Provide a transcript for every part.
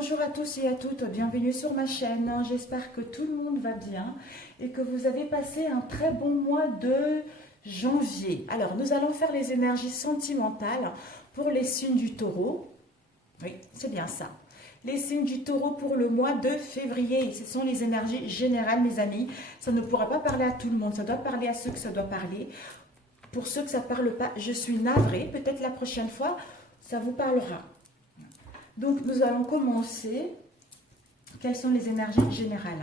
Bonjour à tous et à toutes, bienvenue sur ma chaîne. J'espère que tout le monde va bien et que vous avez passé un très bon mois de janvier. Alors, nous allons faire les énergies sentimentales pour les signes du taureau. Oui, c'est bien ça. Les signes du taureau pour le mois de février. Ce sont les énergies générales, mes amis. Ça ne pourra pas parler à tout le monde. Ça doit parler à ceux que ça doit parler. Pour ceux que ça ne parle pas, je suis navrée. Peut-être la prochaine fois, ça vous parlera. Donc, nous allons commencer. Quelles sont les énergies générales?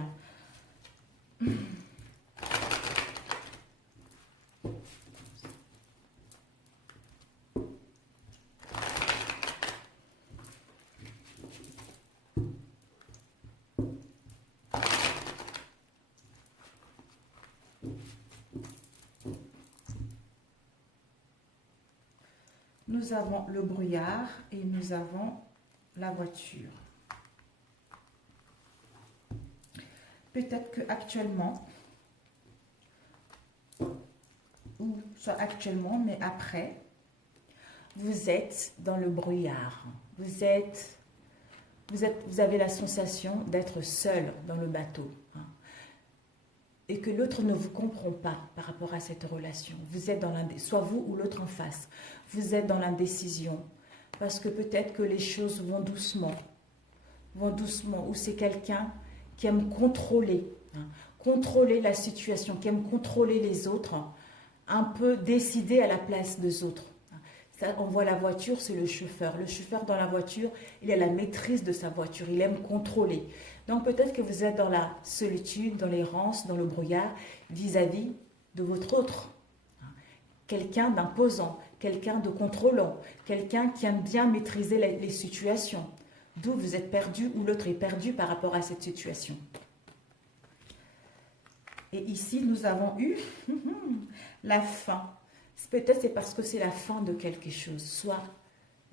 Nous avons le brouillard et nous avons la voiture. Peut-être qu'actuellement, ou soit actuellement, mais après, vous êtes dans le brouillard. Vous avez la sensation d'être seul dans le bateau. Et que l'autre ne vous comprend pas par rapport à cette relation. Vous êtes dans soit vous ou l'autre en face. Vous êtes dans l'indécision. Parce que peut-être que les choses vont doucement. Ou c'est quelqu'un qui aime contrôler. Contrôler la situation, qui aime contrôler les autres. Un peu décider à la place des autres. Ça, on voit la voiture, c'est le chauffeur. Le chauffeur dans la voiture, il a la maîtrise de sa voiture. Il aime contrôler. Donc peut-être que vous êtes dans la solitude, dans l'errance, dans le brouillard, vis-à-vis de votre autre. Quelqu'un d'imposant, quelqu'un de contrôlant, quelqu'un qui aime bien maîtriser les situations. D'où vous êtes perdu ou l'autre est perdu par rapport à cette situation. Et ici, nous avons eu la fin. Peut-être c'est parce que c'est la fin de quelque chose, soit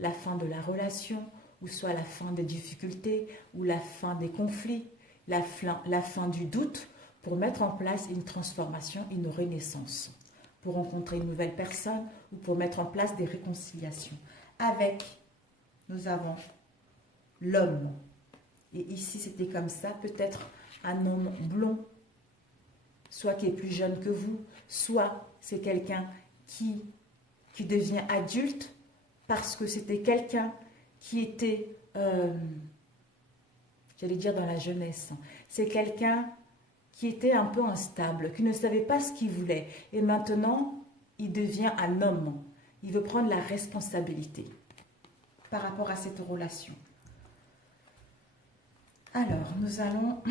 la fin de la relation, ou soit la fin des difficultés, ou la fin des conflits, la fin du doute, pour mettre en place une transformation, une renaissance, pour rencontrer une nouvelle personne, ou pour mettre en place des réconciliations. Avec, nous avons l'homme. Et ici, c'était comme ça, peut-être un homme blond, soit qui est plus jeune que vous, soit c'est quelqu'un qui devient adulte parce que c'était quelqu'un qui était, j'allais dire dans la jeunesse, c'est quelqu'un qui était un peu instable, qui ne savait pas ce qu'il voulait. Et maintenant, il devient un homme. Il veut prendre la responsabilité par rapport à cette relation. Alors, nous allons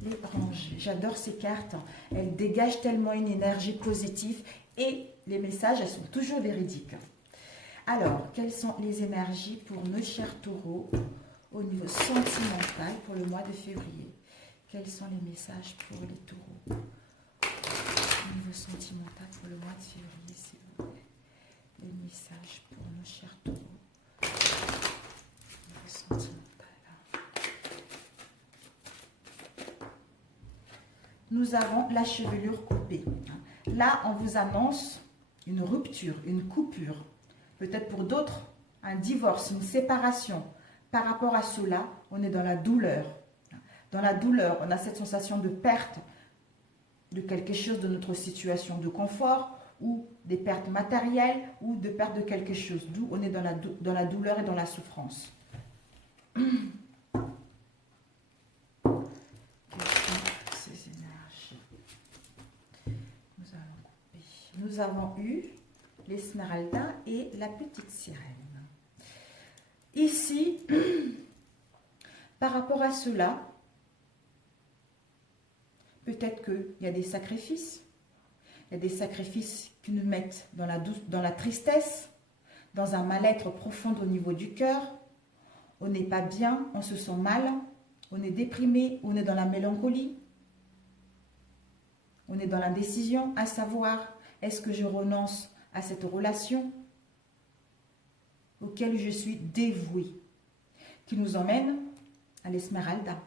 les ranger. J'adore ces cartes. Elles dégagent tellement une énergie positive et les messages, elles sont toujours véridiques. Alors, quelles sont les énergies pour nos chers taureaux au niveau sentimental pour le mois de février? Quels sont les messages pour les taureaux au niveau sentimental pour le mois de février, s'il vous plaît? Les messages pour nos chers taureaux au niveau sentimental. Nous avons la chevelure coupée. Là, on vous annonce une rupture, une coupure. Peut-être pour d'autres, un divorce, une séparation. Par rapport à cela, on est dans la douleur. Dans la douleur, on a cette sensation de perte de quelque chose de notre situation de confort ou des pertes matérielles ou de perte de quelque chose. D'où on est dans la douleur et dans la souffrance. Nous avons eu l'Esmeralda et la petite sirène. Ici, par rapport à cela, peut-être qu'il y a des sacrifices. Il y a des sacrifices qui nous mettent dans la tristesse, dans un mal-être profond au niveau du cœur. On n'est pas bien, on se sent mal, on est déprimé, on est dans la mélancolie. On est dans l'indécision, à savoir... Est-ce que je renonce à cette relation auquel je suis dévouée? Qui nous emmène à l'Esmeralda.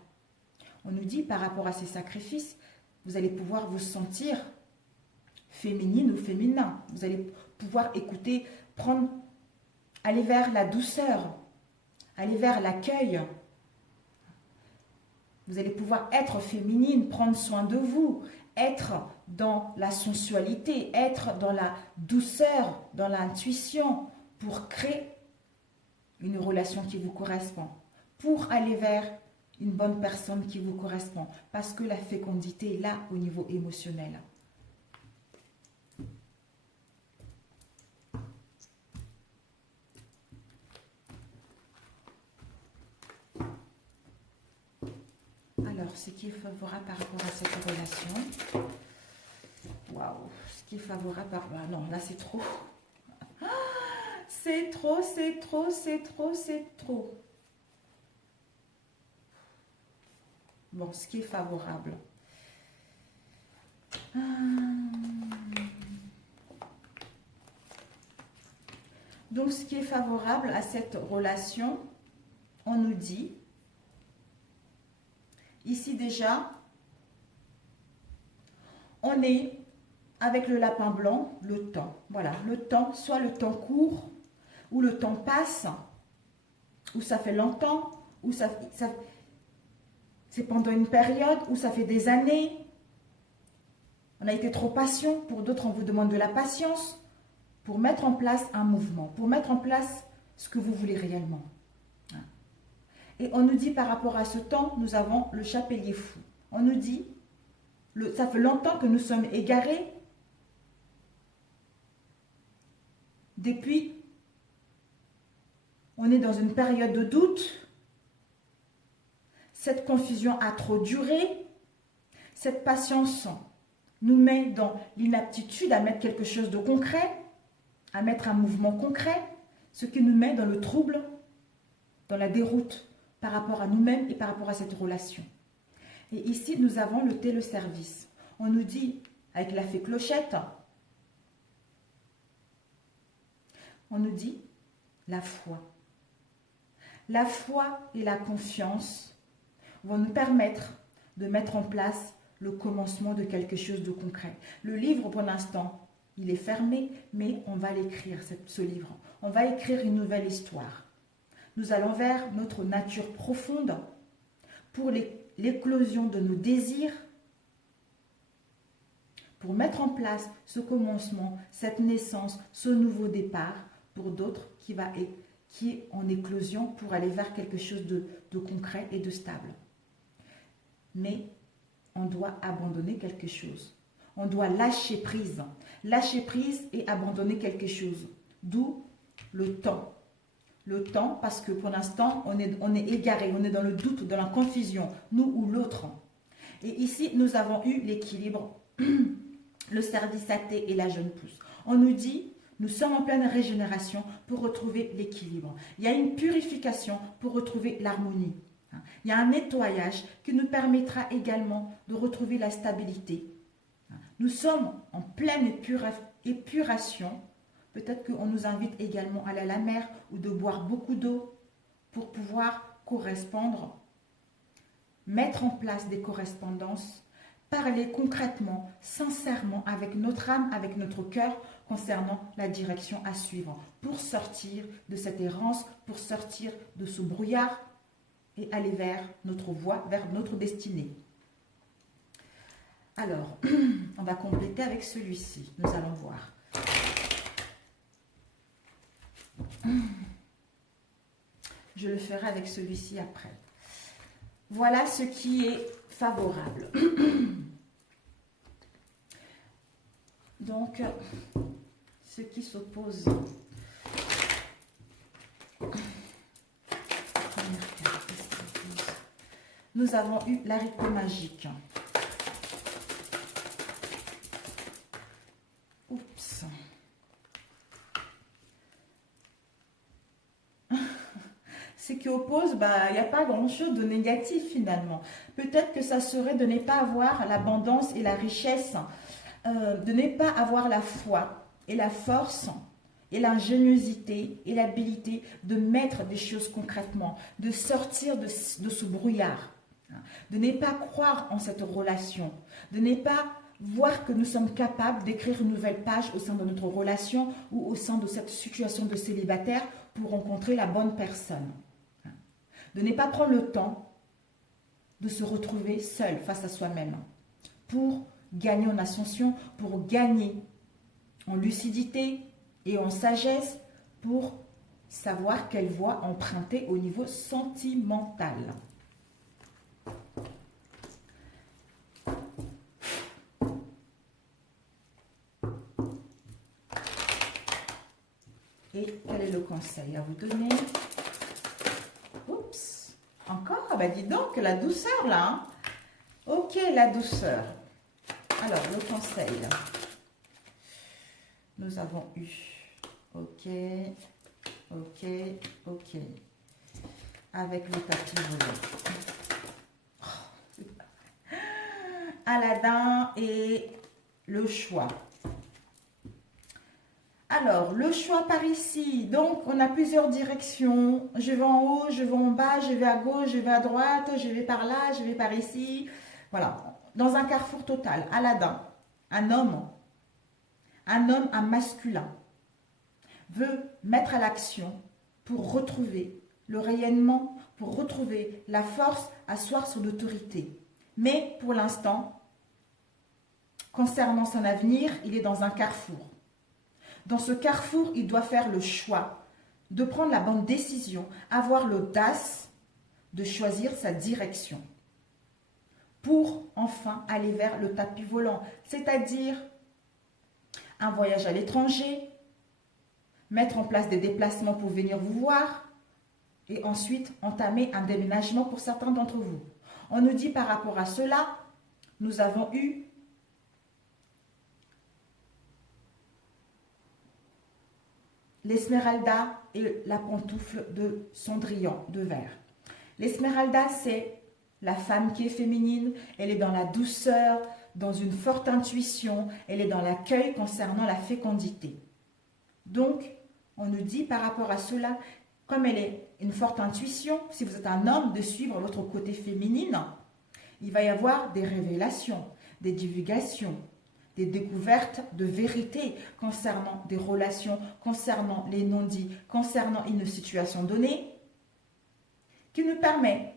On nous dit par rapport à ces sacrifices, vous allez pouvoir vous sentir féminine ou féminin. Vous allez pouvoir écouter, prendre aller vers la douceur, aller vers l'accueil. Vous allez pouvoir être féminine, prendre soin de vous, être dans la sensualité, être dans la douceur, dans l'intuition, pour créer une relation qui vous correspond, pour aller vers une bonne personne qui vous correspond, parce que la fécondité est là au niveau émotionnel. Alors, ce qui est favorable par rapport à cette relation. Waouh, ce qui est favorable par... Ah non, là c'est trop. C'est trop, c'est trop, c'est trop, c'est trop. Bon, ce qui est favorable. Donc, ce qui est favorable à cette relation, on nous dit, ici déjà, on est avec le lapin blanc, le temps. Voilà, le temps, soit le temps court, ou le temps passe, ou ça fait longtemps, ou c'est pendant une période, ou ça fait des années. On a été trop patient. Pour d'autres, on vous demande de la patience pour mettre en place un mouvement, pour mettre en place ce que vous voulez réellement. Et on nous dit par rapport à ce temps, nous avons le chapelier fou. On nous dit, ça fait longtemps que nous sommes égarés. Depuis, on est dans une période de doute. Cette confusion a trop duré. Cette patience nous met dans l'inaptitude à mettre quelque chose de concret, à mettre un mouvement concret, ce qui nous met dans le trouble, dans la déroute par rapport à nous-mêmes et par rapport à cette relation. Et ici, nous avons le téléservice. On nous dit, avec la fée clochette, on nous dit la foi. La foi et la confiance vont nous permettre de mettre en place le commencement de quelque chose de concret. Le livre, pour l'instant, il est fermé, mais on va l'écrire, ce livre. On va écrire une nouvelle histoire. Nous allons vers notre nature profonde pour l'éclosion de nos désirs, pour mettre en place ce commencement, cette naissance, ce nouveau départ, pour d'autres qui est en éclosion pour aller vers quelque chose de concret et de stable. Mais on doit abandonner quelque chose. On doit lâcher prise. Lâcher prise et abandonner quelque chose. D'où le temps. Le temps, parce que pour l'instant, on est égaré, on est dans le doute, dans la confusion, nous ou l'autre. Et ici, nous avons eu l'équilibre, le service athée et la jeune pousse. On nous dit, nous sommes en pleine régénération pour retrouver l'équilibre. Il y a une purification pour retrouver l'harmonie. Il y a un nettoyage qui nous permettra également de retrouver la stabilité. Nous sommes en pleine épuration. Peut-être qu'on nous invite également à aller à la mer ou de boire beaucoup d'eau pour pouvoir correspondre, mettre en place des correspondances, parler concrètement, sincèrement avec notre âme, avec notre cœur concernant la direction à suivre pour sortir de cette errance, pour sortir de ce brouillard et aller vers notre voie, vers notre destinée. Alors, on va compléter avec celui-ci. Nous allons voir. Je le ferai avec celui-ci après. Voilà ce qui est favorable. Donc, ce qui s'oppose. Nous avons eu l'haricot magique. Oups. Ce qui oppose, il n'y a pas grand-chose de négatif finalement. Peut-être que ça serait de ne pas avoir l'abondance et la richesse, de ne pas avoir la foi et la force et l'ingéniosité et l'habilité de mettre des choses concrètement, de sortir de ce brouillard, de ne pas croire en cette relation, de ne pas voir que nous sommes capables d'écrire une nouvelle page au sein de notre relation ou au sein de cette situation de célibataire pour rencontrer la bonne personne. De ne pas prendre le temps de se retrouver seul face à soi-même pour gagner en ascension, pour gagner en lucidité et en sagesse, pour savoir quelle voie emprunter au niveau sentimental. Et quel est le conseil à vous donner? Oups, encore? Ah bah dis donc, la douceur là. Hein. Ok, la douceur. Alors, le conseil. Nous avons eu. Ok, ok, ok. Avec le tapis volant. Aladdin et le choix. Alors, le choix par ici. Donc, on a plusieurs directions. Je vais en haut, je vais en bas, je vais à gauche, je vais à droite, je vais par là, je vais par ici. Voilà. Dans un carrefour total. Aladdin, un homme, un masculin, veut mettre à l'action pour retrouver le rayonnement, pour retrouver la force, asseoir son autorité. Mais pour l'instant, concernant son avenir, il est dans un carrefour. Dans ce carrefour, il doit faire le choix de prendre la bonne décision, avoir l'audace de choisir sa direction pour enfin aller vers le tapis volant, c'est-à-dire un voyage à l'étranger, mettre en place des déplacements pour venir vous voir et ensuite entamer un déménagement pour certains d'entre vous. On nous dit par rapport à cela, nous avons eu l'Esmeralda et la pantoufle de Cendrillon de verre. L'Esmeralda, c'est la femme qui est féminine, elle est dans la douceur, dans une forte intuition, elle est dans l'accueil concernant la fécondité. Donc, on nous dit par rapport à cela, comme elle est une forte intuition, si vous êtes un homme, de suivre votre côté féminine, il va y avoir des révélations, des divulgations, des découvertes de vérité concernant des relations, concernant les non-dits, concernant une situation donnée, qui nous permet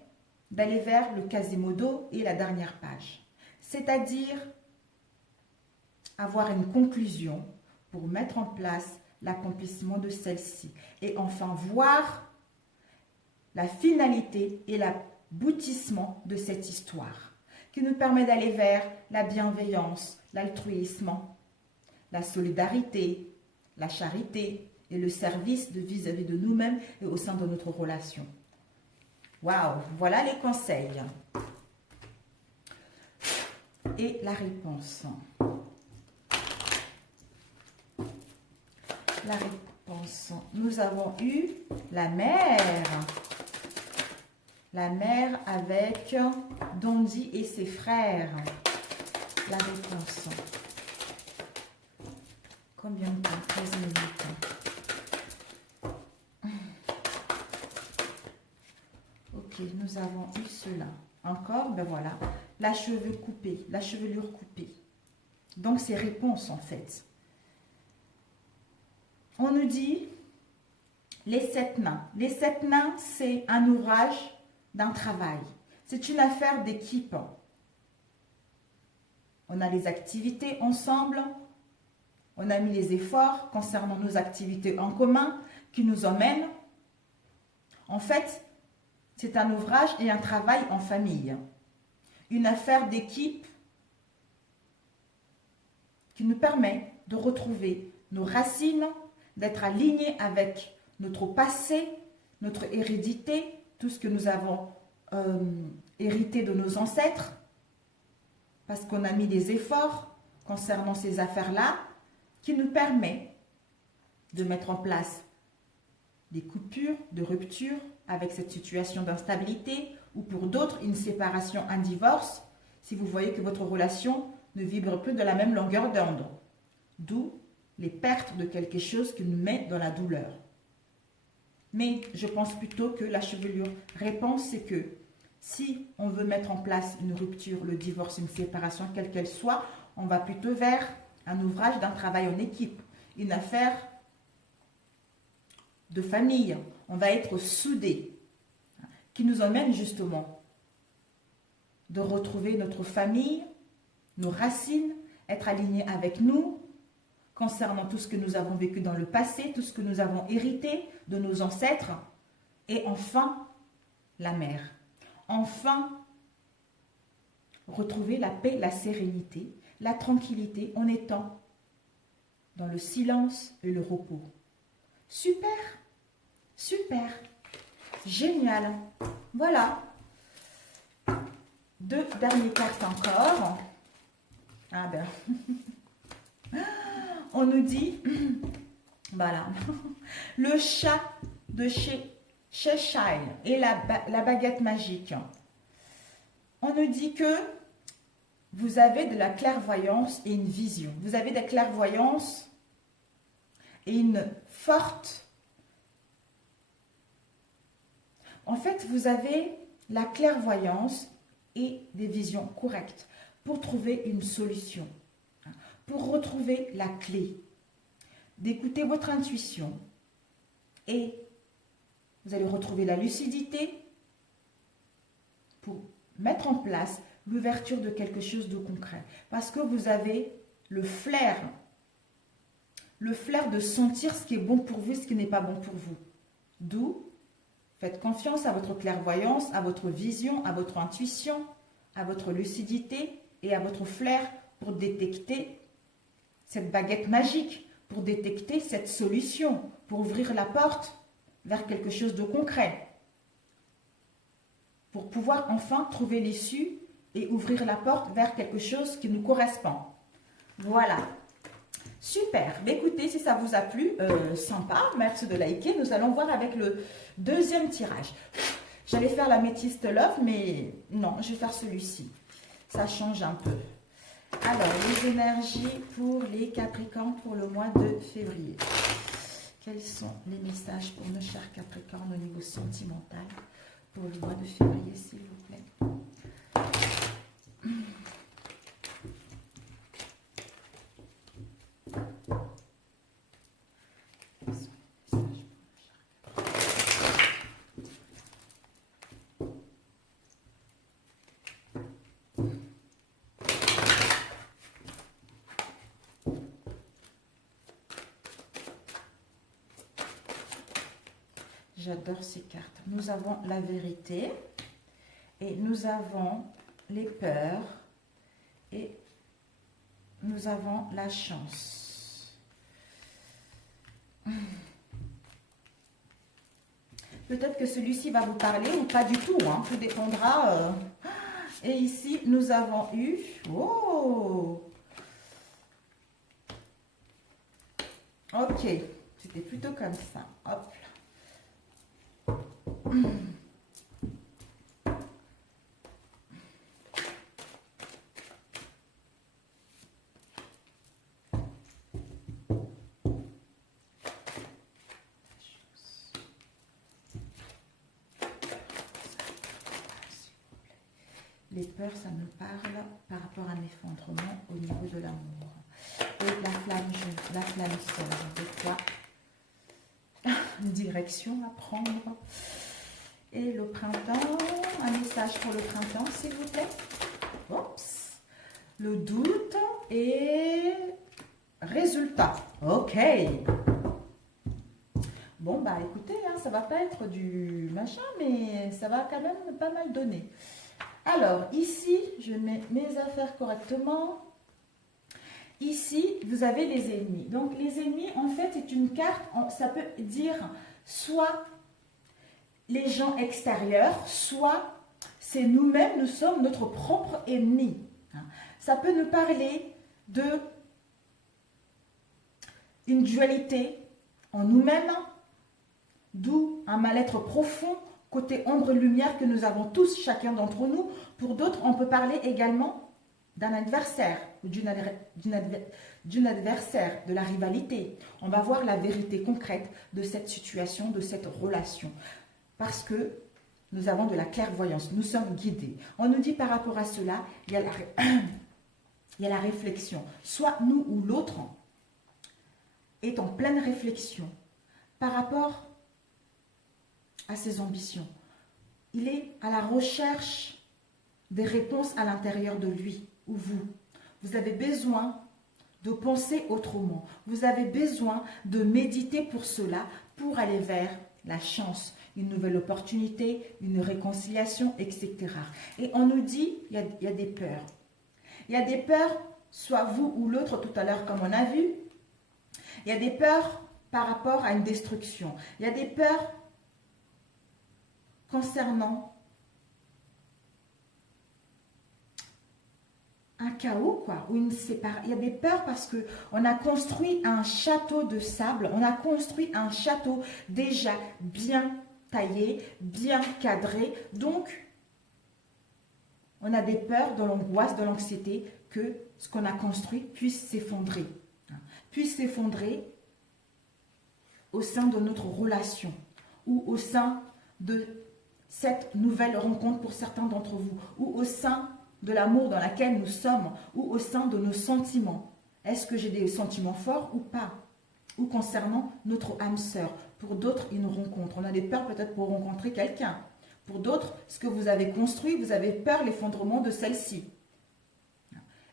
d'aller vers le Quasimodo et la dernière page. C'est-à-dire avoir une conclusion pour mettre en place l'accomplissement de celle-ci. Et enfin voir la finalité et l'aboutissement de cette histoire, qui nous permet d'aller vers la bienveillance, l'altruisme, la solidarité, la charité et le service vis-à-vis de nous-mêmes et au sein de notre relation. Waouh, voilà les conseils. Et la réponse. La réponse. Nous avons eu la mère. La mère avec Dondi et ses frères. La réponse. Combien de temps? 13 minutes. Ok, nous avons eu cela. Encore, ben voilà. La chevelure coupée, la chevelure coupée. Donc, c'est réponse en fait. On nous dit les 7 nains. Les 7 nains, c'est un ouvrage d'un travail. C'est une affaire d'équipe. On a les activités ensemble. On a mis les efforts concernant nos activités en commun qui nous emmènent. En fait, c'est un ouvrage et un travail en famille. Une affaire d'équipe qui nous permet de retrouver nos racines, d'être alignés avec notre passé, notre hérédité, tout ce que nous avons hérité de nos ancêtres, parce qu'on a mis des efforts concernant ces affaires-là, qui nous permet de mettre en place des coupures, de ruptures avec cette situation d'instabilité, ou pour d'autres, une séparation, un divorce, si vous voyez que votre relation ne vibre plus de la même longueur d'onde. D'où les pertes de quelque chose qui nous met dans la douleur. Mais je pense plutôt que la chevelure réponse, c'est que si on veut mettre en place une rupture, le divorce, une séparation, quelle qu'elle soit, on va plutôt vers un ouvrage d'un travail en équipe, une affaire de famille. On va être soudés. Qui nous emmène justement de retrouver notre famille, nos racines, être alignés avec nous, concernant tout ce que nous avons vécu dans le passé, tout ce que nous avons hérité de nos ancêtres. Et enfin, la mère. Enfin, retrouver la paix, la sérénité, la tranquillité en étant dans le silence et le repos. Super, super, génial. Voilà. 2 dernières cartes encore. Ah ben, on nous dit, voilà, le chat de chez Cheshire et la baguette magique. On nous dit que vous avez de la clairvoyance et une vision. Vous avez de la clairvoyance et une forte... En fait, vous avez la clairvoyance et des visions correctes pour trouver une solution, pour retrouver la clé, d'écouter votre intuition et vous allez retrouver la lucidité pour mettre en place l'ouverture de quelque chose de concret. Parce que vous avez le flair de sentir ce qui est bon pour vous, ce qui n'est pas bon pour vous. D'où, faites confiance à votre clairvoyance, à votre vision, à votre intuition, à votre lucidité et à votre flair pour détecter cette baguette magique, pour détecter cette solution, pour ouvrir la porte vers quelque chose de concret, pour pouvoir enfin trouver l'issue et ouvrir la porte vers quelque chose qui nous correspond. Voilà. Super. Mais écoutez, si ça vous a plu, sympa, merci de liker. Nous allons voir avec le deuxième tirage. J'allais faire la métiste love, mais non, je vais faire celui-ci. Ça change un peu. Alors, les énergies pour les Capricornes pour le mois de février. Quels sont les messages pour nos chers Capricornes au niveau sentimental pour le mois de février, s'il vous plaît? J'adore ces cartes. Nous avons la vérité et nous avons les peurs et nous avons la chance. Peut-être que celui-ci va vous parler ou pas du tout, hein. Tout dépendra. Et ici, nous avons eu... Oh! Ok, c'était plutôt comme ça. Hop. Les peurs, ça me parle par rapport à un effondrement au niveau de l'amour. Et la flamme sœur, de quoi une direction à prendre. Et le printemps, un message pour le printemps, s'il vous plaît. Oups. Le doute et résultat. Ok. Bon, bah écoutez, hein, ça va pas être du machin, mais ça va quand même pas mal donner. Alors, ici, je mets mes affaires correctement. Ici, vous avez les ennemis. Donc, les ennemis, en fait, c'est une carte, ça peut dire soit les gens extérieurs, soit c'est nous-mêmes, nous sommes notre propre ennemi. Ça peut nous parler de une dualité en nous-mêmes, d'où un mal-être profond, côté ombre-lumière que nous avons tous, chacun d'entre nous. Pour d'autres, on peut parler également d'un adversaire, ou d'une adversaire, de la rivalité. On va voir la vérité concrète de cette situation, de cette relation. Parce que nous avons de la clairvoyance, nous sommes guidés. On nous dit par rapport à cela, il y a la réflexion. Soit nous ou l'autre est en pleine réflexion par rapport à ses ambitions. Il est à la recherche des réponses à l'intérieur de lui ou vous. Vous avez besoin de penser autrement. Vous avez besoin de méditer pour cela, pour aller vers la chance, une nouvelle opportunité, une réconciliation, etc. Et on nous dit, il y a des peurs. Il y a des peurs, soit vous ou l'autre, tout à l'heure comme on a vu. Il y a des peurs par rapport à une destruction. Il y a des peurs concernant un chaos, quoi, ou une séparation. Il y a des peurs parce qu'on a construit un château de sable, on a construit un château déjà bien taillé, bien cadré. Donc, on a des peurs, de l'angoisse, de l'anxiété que ce qu'on a construit puisse s'effondrer. Puisse s'effondrer au sein de notre relation ou au sein de cette nouvelle rencontre pour certains d'entre vous ou au sein de l'amour dans lequel nous sommes ou au sein de nos sentiments. Est-ce que j'ai des sentiments forts ou pas? Ou concernant notre âme sœur. Pour d'autres, une rencontre. On a des peurs peut-être pour rencontrer quelqu'un. Pour d'autres, ce que vous avez construit, vous avez peur de l'effondrement de celle-ci.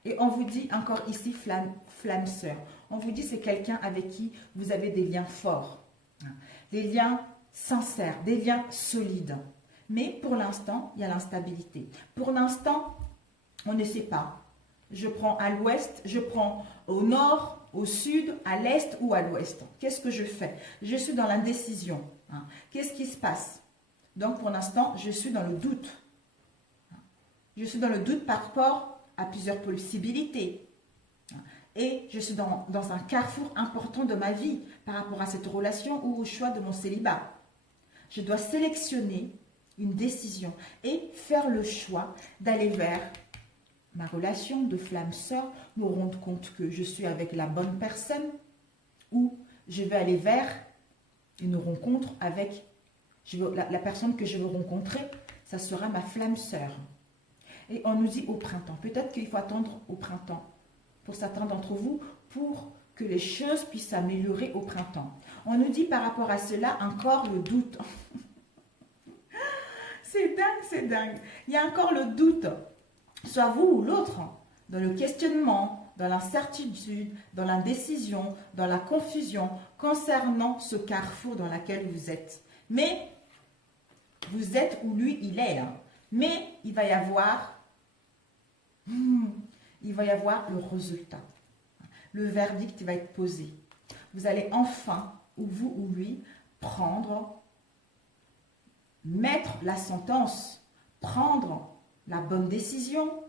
Et on vous dit encore ici, flamme sœur. On vous dit c'est quelqu'un avec qui vous avez des liens forts. Des liens sincères, des liens solides. Mais pour l'instant, il y a l'instabilité. Pour l'instant, on ne sait pas. Je prends à l'ouest, je prends au nord, au sud, à l'est ou à l'ouest. Qu'est-ce que je fais? Je suis dans l'indécision. Qu'est-ce qui se passe? Donc pour l'instant, je suis dans le doute. Je suis dans le doute par rapport à plusieurs possibilités. Et je suis dans un carrefour important de ma vie par rapport à cette relation ou au choix de mon célibat. Je dois sélectionner une décision et faire le choix d'aller vers ma relation de flamme sœur, me rendre compte que je suis avec la bonne personne ou je vais aller vers une rencontre avec la personne que je veux rencontrer, ça sera ma flamme sœur. Et on nous dit au printemps, peut-être qu'il faut attendre au printemps pour certains d'entre vous pour que les choses puissent s'améliorer au printemps. On nous dit par rapport à cela encore le doute. C'est dingue, c'est dingue. Il y a encore le doute. Soit vous ou l'autre, dans le questionnement, dans l'incertitude, dans l'indécision, dans la confusion, concernant ce carrefour dans lequel vous êtes. Mais vous êtes où lui, il est là. Mais il va y avoir le résultat. Le verdict va être posé. Vous allez enfin, ou vous ou lui, mettre la sentence, prendre la bonne décision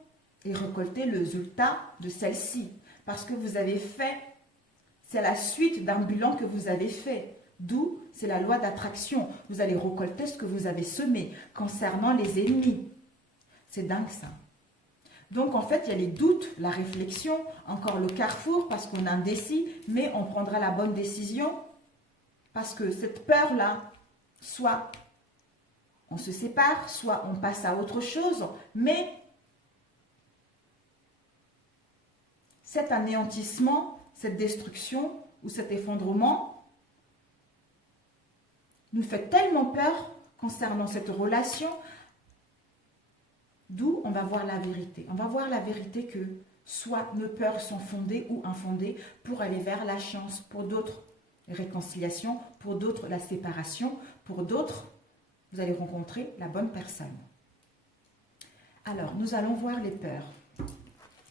et récolter le résultat de celle-ci. Parce que vous avez fait, c'est la suite d'un bilan que vous avez fait. D'où, c'est la loi d'attraction. Vous allez récolter ce que vous avez semé concernant les ennemis. C'est dingue ça. Donc en fait, il y a les doutes, la réflexion, encore le carrefour parce qu'on est indécis, mais on prendra la bonne décision parce que cette peur-là, soit on se sépare, soit on passe à autre chose, mais cet anéantissement, cette destruction ou cet effondrement nous fait tellement peur concernant cette relation, d'où on va voir la vérité. On va voir la vérité que soit nos peurs sont fondées ou infondées pour aller vers la chance, pour d'autres réconciliation, pour d'autres la séparation, pour d'autres vous allez rencontrer la bonne personne. Alors, nous allons voir les peurs.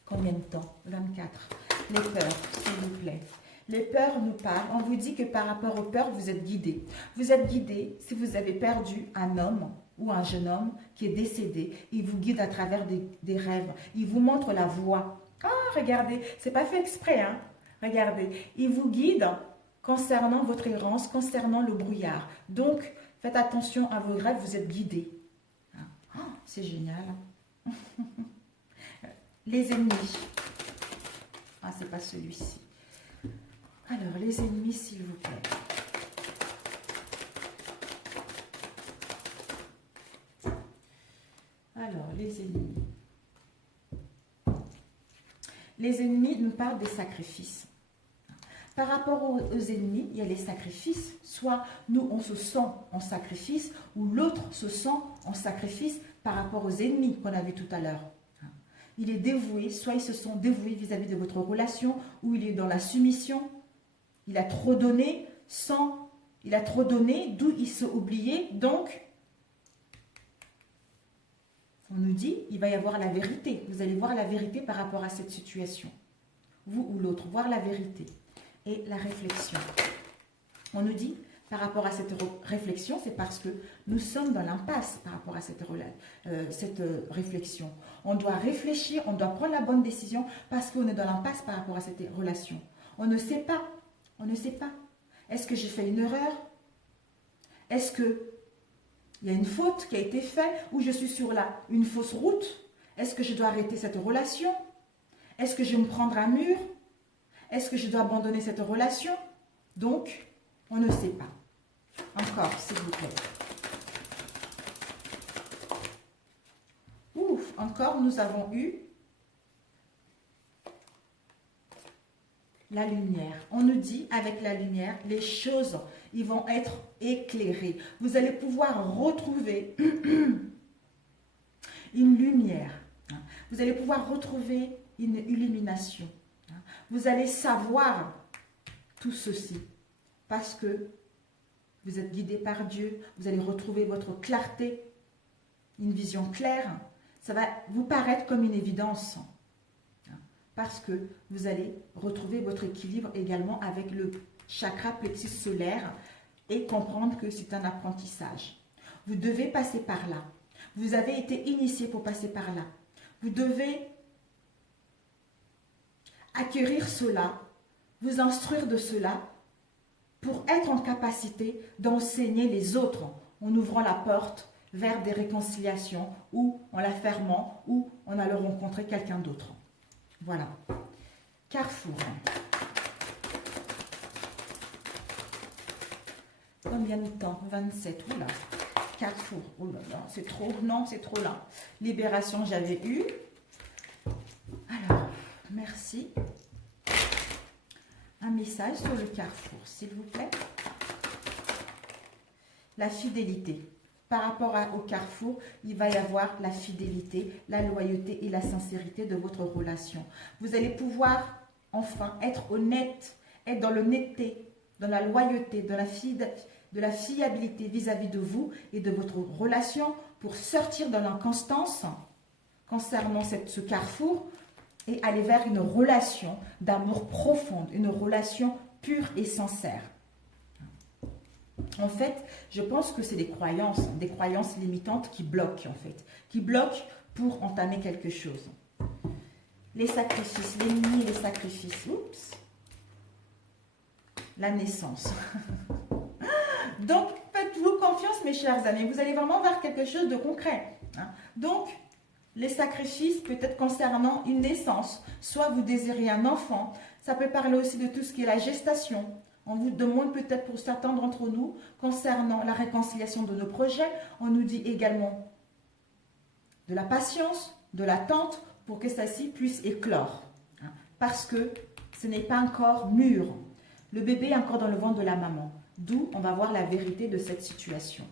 Combien de temps? 24. Les peurs, s'il vous plaît. Les peurs nous parlent. On vous dit que par rapport aux peurs, vous êtes guidé. Vous êtes guidé si vous avez perdu un homme ou un jeune homme qui est décédé. Il vous guide à travers des rêves. Il vous montre la voie. Ah, regardez, c'est pas fait exprès, hein. Regardez, il vous guide concernant votre errance, concernant le brouillard. Donc, faites attention à vos rêves, vous êtes guidés. Oh, c'est génial. Les ennemis. Ah, c'est pas celui-ci. Alors, les ennemis, s'il vous plaît. Alors, les ennemis. Les ennemis nous parlent des sacrifices. Par rapport aux ennemis, il y a les sacrifices. Soit nous, on se sent en sacrifice, ou l'autre se sent en sacrifice par rapport aux ennemis qu'on a vu tout à l'heure. Il est dévoué, soit ils se sont dévoués vis-à-vis de votre relation, ou il est dans la soumission. Il a trop donné d'où il s'est oublié. Donc, on nous dit, il va y avoir la vérité. Vous allez voir la vérité par rapport à cette situation. Vous ou l'autre, voir la vérité. Et la réflexion. On nous dit, par rapport à cette réflexion, c'est parce que nous sommes dans l'impasse par rapport à cette réflexion. On doit réfléchir, on doit prendre la bonne décision parce qu'on est dans l'impasse par rapport à cette relation. On ne sait pas. On ne sait pas. Est-ce que j'ai fait une erreur? Est-ce qu'il y a une faute qui a été faite ou je suis sur une fausse route? Est-ce que je dois arrêter cette relation? Est-ce que je vais me prendre un mur? Est-ce que je dois abandonner cette relation? Donc, on ne sait pas. Encore, s'il vous plaît. Ouf, encore, nous avons eu la lumière. On nous dit, avec la lumière, les choses, ils vont être éclairées. Vous allez pouvoir retrouver une lumière. Vous allez pouvoir retrouver une illumination. Vous allez savoir tout ceci parce que vous êtes guidé par Dieu. Vous allez retrouver votre clarté, une vision claire. Ça va vous paraître comme une évidence parce que vous allez retrouver votre équilibre également avec le chakra plexus solaire et comprendre que c'est un apprentissage. Vous devez passer par là. Vous avez été initié pour passer par là. Vous devez acquérir cela, vous instruire de cela pour être en capacité d'enseigner les autres en ouvrant la porte vers des réconciliations ou en la fermant ou en allant rencontrer quelqu'un d'autre. Voilà. Carrefour. Combien de temps? 27. Oula. Carrefour. Oh là là, c'est trop. Non, c'est trop là. Libération, j'avais eu. Alors, merci. Un message sur le carrefour, s'il vous plaît. La fidélité. Par rapport au carrefour, il va y avoir la fidélité, la loyauté et la sincérité de votre relation. Vous allez pouvoir enfin être honnête, être dans l'honnêteté, dans la loyauté, dans de la fiabilité vis-à-vis de vous et de votre relation pour sortir de l'inconstance concernant ce carrefour et aller vers une relation d'amour profonde, une relation pure et sincère. En fait, je pense que c'est des croyances limitantes qui bloquent en fait, qui bloquent pour entamer quelque chose. Les sacrifices, l'ennemi et les sacrifices. Oups. La naissance. Donc, faites-vous confiance, mes chers amis. Vous allez vraiment vers quelque chose de concret. Donc, les sacrifices peut-être concernant une naissance. Soit vous désirez un enfant. Ça peut parler aussi de tout ce qui est la gestation. On vous demande peut-être pour certains d'entre nous, concernant la réconciliation de nos projets, on nous dit également de la patience, de l'attente, pour que celle-ci puisse éclore. Parce que ce n'est pas encore mûr. Le bébé est encore dans le ventre de la maman. D'où on va voir la vérité de cette situation.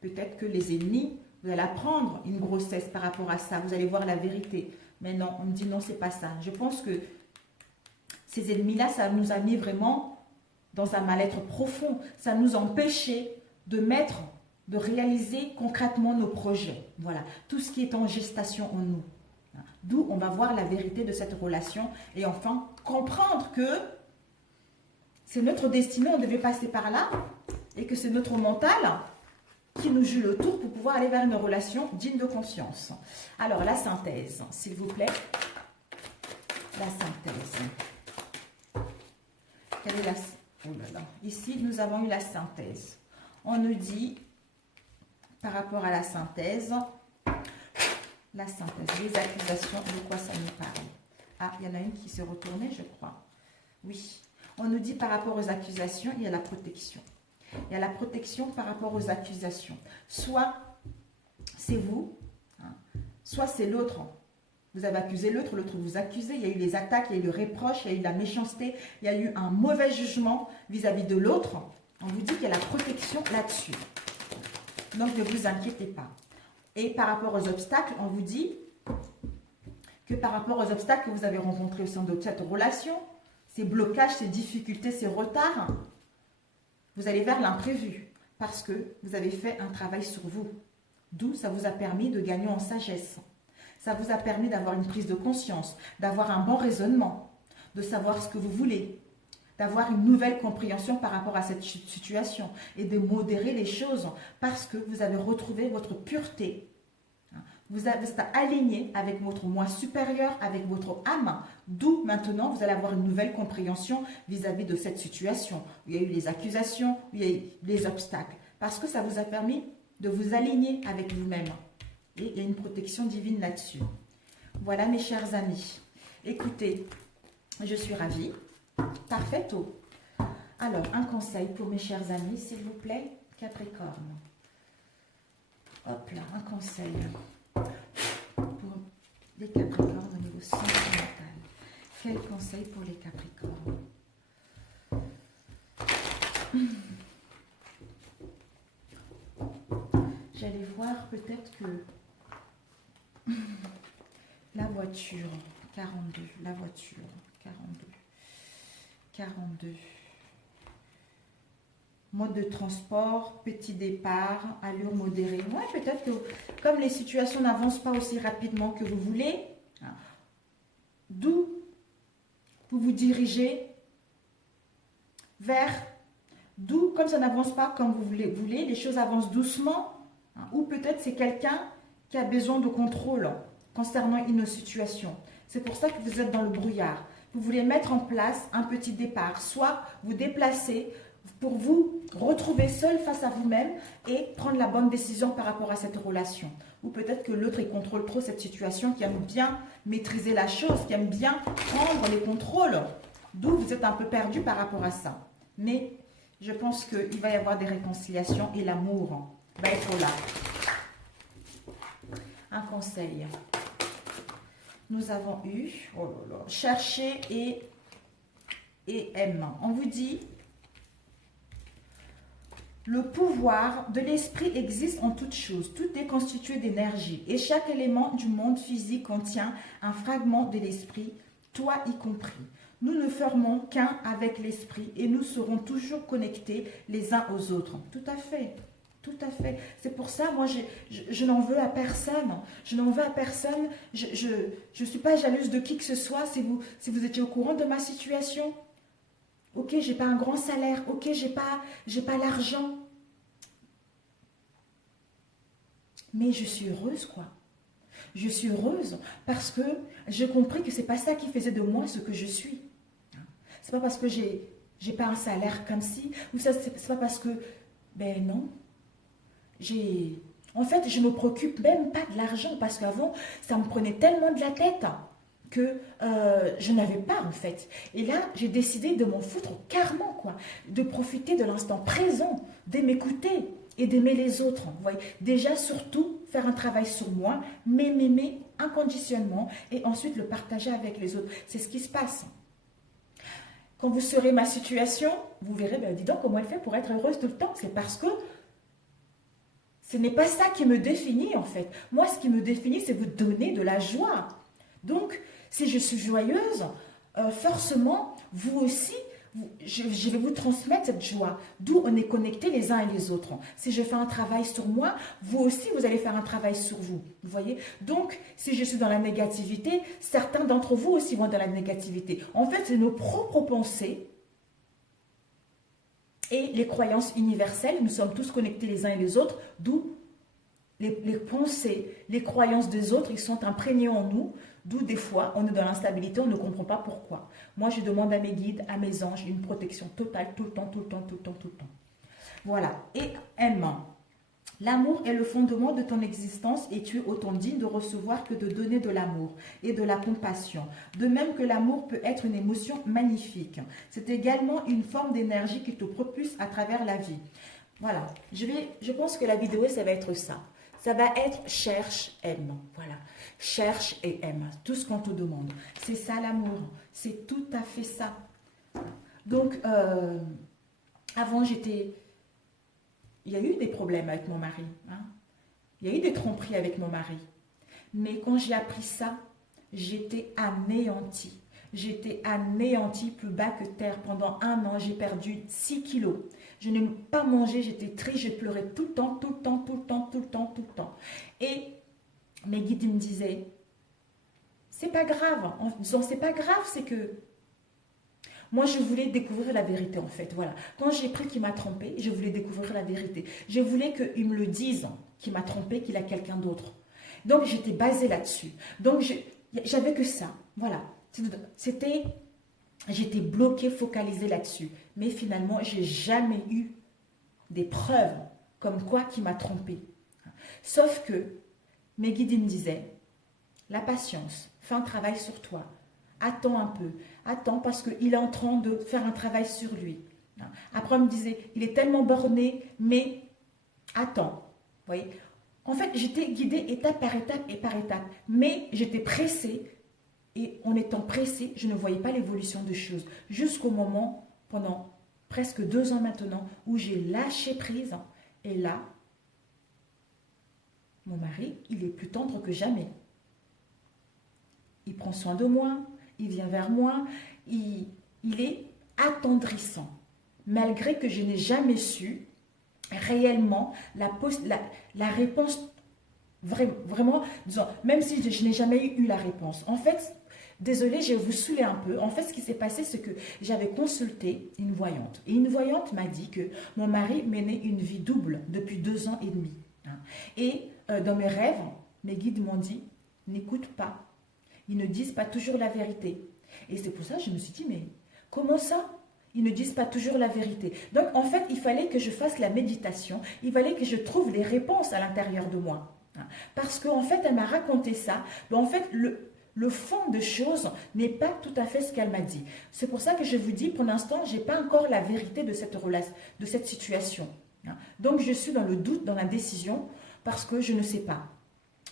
Peut-être que les ennemis, vous allez apprendre une grossesse par rapport à ça. Vous allez voir la vérité. Mais non, on me dit non, c'est pas ça. Je pense que ces ennemis-là, ça nous a mis vraiment dans un mal-être profond. Ça nous a empêchés de réaliser concrètement nos projets. Voilà, tout ce qui est en gestation en nous. D'où on va voir la vérité de cette relation et enfin comprendre que c'est notre destinée, on devait passer par là et que c'est notre mental qui nous joue le tour pour pouvoir aller vers une relation digne de confiance. Alors, la synthèse, s'il vous plaît. La synthèse. Quelle est la... Oh là là. Ici, nous avons eu la synthèse. On nous dit, par rapport à la synthèse, les accusations, de quoi ça nous parle? Ah, il y en a une qui s'est retournée, je crois. Oui. On nous dit par rapport aux accusations, il y a la protection. Il y a la protection par rapport aux accusations. Soit c'est vous, soit c'est l'autre Vous avez accusé l'autre, l'autre vous accuse. Il y a eu les attaques, il y a eu le reproche, il y a eu la méchanceté, il y a eu un mauvais jugement vis-à-vis de l'autre. On vous dit qu'il y a la protection là-dessus. Donc, ne vous inquiétez pas. Et par rapport aux obstacles, on vous dit que par rapport aux obstacles que vous avez rencontrés au sein de cette relation, ces blocages, ces difficultés, ces retards, vous allez vers l'imprévu parce que vous avez fait un travail sur vous. D'où ça vous a permis de gagner en sagesse. Ça vous a permis d'avoir une prise de conscience, d'avoir un bon raisonnement, de savoir ce que vous voulez, d'avoir une nouvelle compréhension par rapport à cette situation et de modérer les choses parce que vous avez retrouvé votre pureté. Vous êtes aligné avec votre moi supérieur, avec votre âme, d'où maintenant vous allez avoir une nouvelle compréhension vis-à-vis de cette situation où il y a eu les accusations, où il y a eu les obstacles, parce que ça vous a permis de vous aligner avec vous-même. Et il y a une protection divine là-dessus. Voilà mes chers amis. Écoutez, je suis ravie. Parfaito. Alors, un conseil pour mes chers amis, s'il vous plaît, Capricorne. Hop là, un conseil pour les Capricornes au niveau sentimental. Quel conseil pour les Capricornes? J'allais voir peut-être que la voiture, 42, la voiture, 42, 42. Mode de transport, petit départ, allure modérée. Ouais, peut-être que comme les situations n'avancent pas aussi rapidement que vous voulez, d'où vous vous dirigez vers, d'où comme ça n'avance pas comme vous voulez, les choses avancent doucement, ou peut-être c'est quelqu'un qui a besoin de contrôle concernant une situation. C'est pour ça que vous êtes dans le brouillard. Vous voulez mettre en place un petit départ, soit vous déplacer pour vous retrouver seul face à vous-même et prendre la bonne décision par rapport à cette relation. Ou peut-être que l'autre il contrôle trop cette situation, qui aime bien maîtriser la chose, qui aime bien prendre les contrôles. D'où vous êtes un peu perdu par rapport à ça. Mais je pense qu'il va y avoir des réconciliations et l'amour va être là. Un conseil. Nous avons eu chercher et aime. On vous dit le pouvoir de l'esprit existe en toutes choses. Tout est constitué d'énergie et chaque élément du monde physique contient un fragment de l'esprit, toi y compris. Nous ne formons qu'un avec l'esprit et nous serons toujours connectés les uns aux autres. Tout à fait. Tout à fait. C'est pour ça, moi, je n'en veux à personne. Je n'en veux à personne. Je ne suis pas jalouse de qui que ce soit. Si vous étiez au courant de ma situation, ok, j'ai pas un grand salaire. Ok, j'ai pas l'argent. Mais je suis heureuse, quoi. Je suis heureuse parce que j'ai compris que c'est pas ça qui faisait de moi ce que je suis. C'est pas parce que j'ai pas un salaire comme ci, ou ça, c'est pas parce que, ben non. En fait, je ne me préoccupe même pas de l'argent parce qu'avant, ça me prenait tellement de la tête que je n'avais pas en fait. Et là, j'ai décidé de m'en foutre carrément, quoi. De profiter de l'instant présent, de m'écouter et d'aimer les autres. Vous voyez, déjà, surtout, faire un travail sur moi, m'aimer inconditionnellement et ensuite le partager avec les autres. C'est ce qui se passe. Quand vous saurez ma situation, vous verrez, ben, dis donc comment elle fait pour être heureuse tout le temps. C'est parce que ce n'est pas ça qui me définit en fait. Moi, ce qui me définit, c'est vous donner de la joie. Donc, si je suis joyeuse, forcément, vous aussi, je vais vous transmettre cette joie. D'où on est connectés les uns et les autres. Si je fais un travail sur moi, vous aussi, vous allez faire un travail sur vous. Vous voyez? Donc, si je suis dans la négativité, certains d'entre vous aussi vont dans la négativité. En fait, c'est nos propres pensées et les croyances universelles. Nous sommes tous connectés les uns et les autres, d'où les pensées, les croyances des autres, ils sont imprégnés en nous, d'où des fois on est dans l'instabilité, on ne comprend pas pourquoi. Moi, je demande à mes guides, à mes anges, une protection totale, tout le temps, tout le temps, tout le temps, tout le temps. Voilà. Et aime. L'amour est le fondement de ton existence et tu es autant digne de recevoir que de donner de l'amour et de la compassion. De même que l'amour peut être une émotion magnifique. C'est également une forme d'énergie qui te propulse à travers la vie. Voilà. Je pense que la vidéo, ça va être ça. ça va être cherche, aime. Voilà, cherche et aime. Tout ce qu'on te demande. C'est ça l'amour. C'est tout à fait ça. Donc, avant, j'étais... Il y a eu des problèmes avec mon mari. Hein. Il y a eu des tromperies avec mon mari. Mais quand j'ai appris ça, j'étais anéantie. J'étais anéantie plus bas que terre. Pendant 1 an, j'ai perdu 6 kilos. Je n'ai pas mangé, j'étais triste, je pleurais tout le temps, tout le temps, tout le temps, tout le temps, tout le temps. Et mes guides me disaient, c'est pas grave. En disant, c'est pas grave, c'est que moi, je voulais découvrir la vérité, en fait. Voilà. Quand j'ai pris qu'il m'a trompé, je voulais découvrir la vérité. Je voulais qu'il me le dise, qu'il m'a trompé, qu'il a quelqu'un d'autre. Donc, j'étais basée là-dessus. Donc, j'avais que ça. Voilà. J'étais bloquée, focalisée là-dessus. Mais finalement, je n'ai jamais eu des preuves comme quoi qu'il m'a trompée. Sauf que mes guides me disaient, la patience, fais un travail sur toi. Attends un peu, attends parce qu'il est en train de faire un travail sur lui. Après, on me disait, il est tellement borné, mais attends. Vous voyez? En fait, j'étais guidée étape par étape et par étape, mais j'étais pressée. Et en étant pressée, je ne voyais pas l'évolution des choses. Jusqu'au moment, pendant presque 2 ans maintenant, où j'ai lâché prise. Et là, mon mari, il est plus tendre que jamais. Il prend soin de moi, il vient vers moi, il est attendrissant. Malgré que je n'ai jamais su réellement la réponse, vraiment, disons, même si je n'ai jamais eu la réponse. En fait, désolée, je vais vous saouler un peu. En fait, ce qui s'est passé, c'est que j'avais consulté une voyante. Et une voyante m'a dit que mon mari menait une vie double depuis 2 ans et demi. Et dans mes rêves, mes guides m'ont dit, n'écoute pas. Ils ne disent pas toujours la vérité. Et c'est pour ça que je me suis dit, mais comment ça? Ils ne disent pas toujours la vérité. Donc, en fait, il fallait que je fasse la méditation. Il fallait que je trouve les réponses à l'intérieur de moi. Parce qu'en fait, elle m'a raconté ça. Mais en fait, le fond de choses n'est pas tout à fait ce qu'elle m'a dit. C'est pour ça que je vous dis, pour l'instant, je n'ai pas encore la vérité de cette relation, de cette situation. Donc, je suis dans le doute, dans l'indécision, parce que je ne sais pas.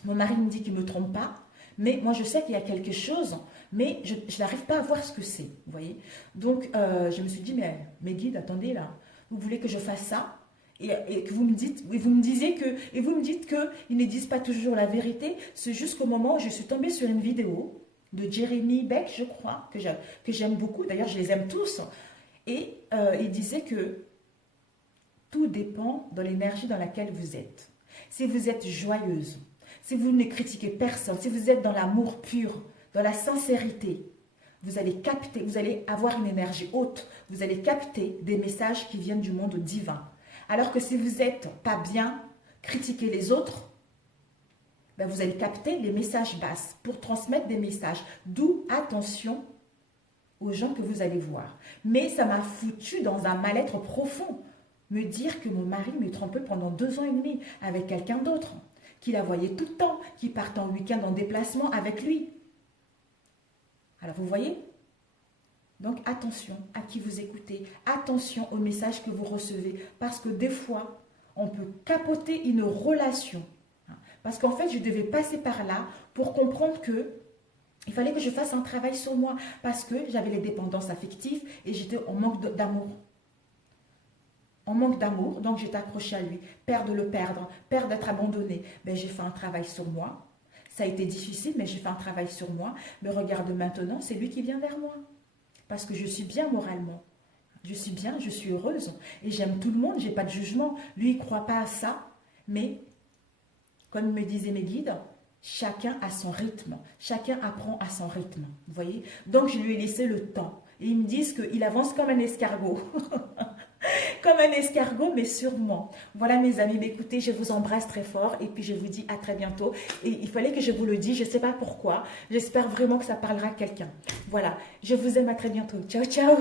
Mon mari me dit qu'il ne me trompe pas. Mais moi, je sais qu'il y a quelque chose, mais je n'arrive pas à voir ce que c'est, vous voyez. Donc, je me suis dit, mais mes guides, attendez là, vous voulez que je fasse ça et que vous me dites qu'ils ne disent pas toujours la vérité. C'est jusqu'au moment où je suis tombée sur une vidéo de Jeremy Beck, je crois, que j'aime beaucoup. D'ailleurs, je les aime tous. Et il disait que tout dépend de l'énergie dans laquelle vous êtes. Si vous êtes joyeuse, si vous ne critiquez personne, si vous êtes dans l'amour pur, dans la sincérité, vous allez capter, vous allez avoir une énergie haute, vous allez capter des messages qui viennent du monde divin. Alors que si vous n'êtes pas bien, critiquez les autres, ben vous allez capter les messages basses pour transmettre des messages. D'où attention aux gens que vous allez voir. Mais ça m'a foutu dans un mal-être profond. Me dire que mon mari me trompait pendant 2 ans et demi avec quelqu'un d'autre. Qu'il la voyait tout le temps, qu'il partait en week-end en déplacement avec lui. Alors vous voyez? Donc attention à qui vous écoutez, attention aux messages que vous recevez, parce que des fois, on peut capoter une relation. Parce qu'en fait, je devais passer par là pour comprendre que il fallait que je fasse un travail sur moi, parce que j'avais les dépendances affectives et j'étais en manque d'amour. En manque d'amour, donc j'étais accrochée à lui. Peur de le perdre, peur d'être abandonnée. Ben, j'ai fait un travail sur moi. Ça a été difficile, mais j'ai fait un travail sur moi. Mais regarde maintenant, c'est lui qui vient vers moi. Parce que je suis bien moralement. Je suis bien, je suis heureuse. Et j'aime tout le monde, je n'ai pas de jugement. Lui, il ne croit pas à ça. Mais, comme me disaient mes guides, chacun a son rythme. Chacun apprend à son rythme. Vous voyez? Donc, je lui ai laissé le temps. Et ils me disent qu'il avance comme un escargot. Comme un escargot, mais sûrement. Voilà mes amis, écoutez, je vous embrasse très fort et puis je vous dis à très bientôt. Et il fallait que je vous le dise, je ne sais pas pourquoi. J'espère vraiment que ça parlera à quelqu'un. Voilà, je vous aime, à très bientôt. Ciao, ciao.